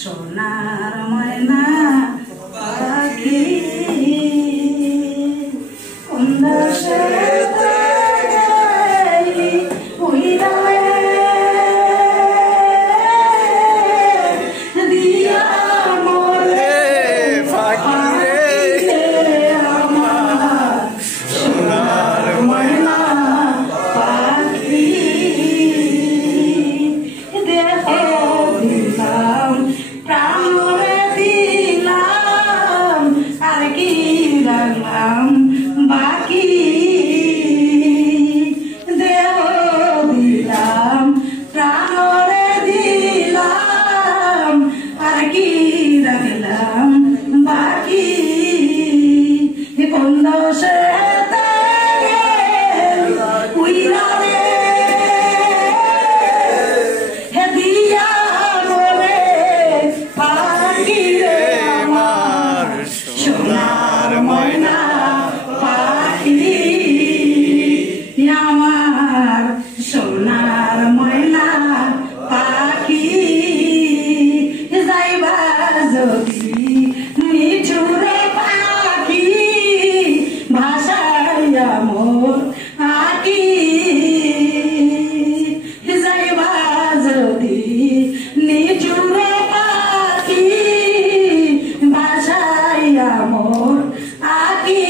সোনার ময়না পাখি কোন দেশে সোনার ময়না পাখি যাইবা যদি মিঠুরে পাখি ভাষাইয়া মোর আকি যাইবা যদি মিঠুরে পাখি ভাষাইয়া মোর আকি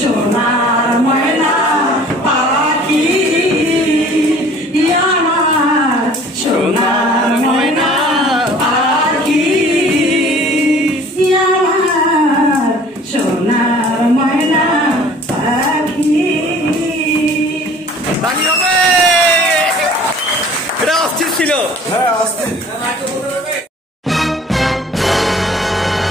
সোনার ময়না পাখি আমার সোনার ময়না পাখি আমার সোনার ময়না পাখি এটা অস্থির ছিল। হ্যাঁ অস্থির।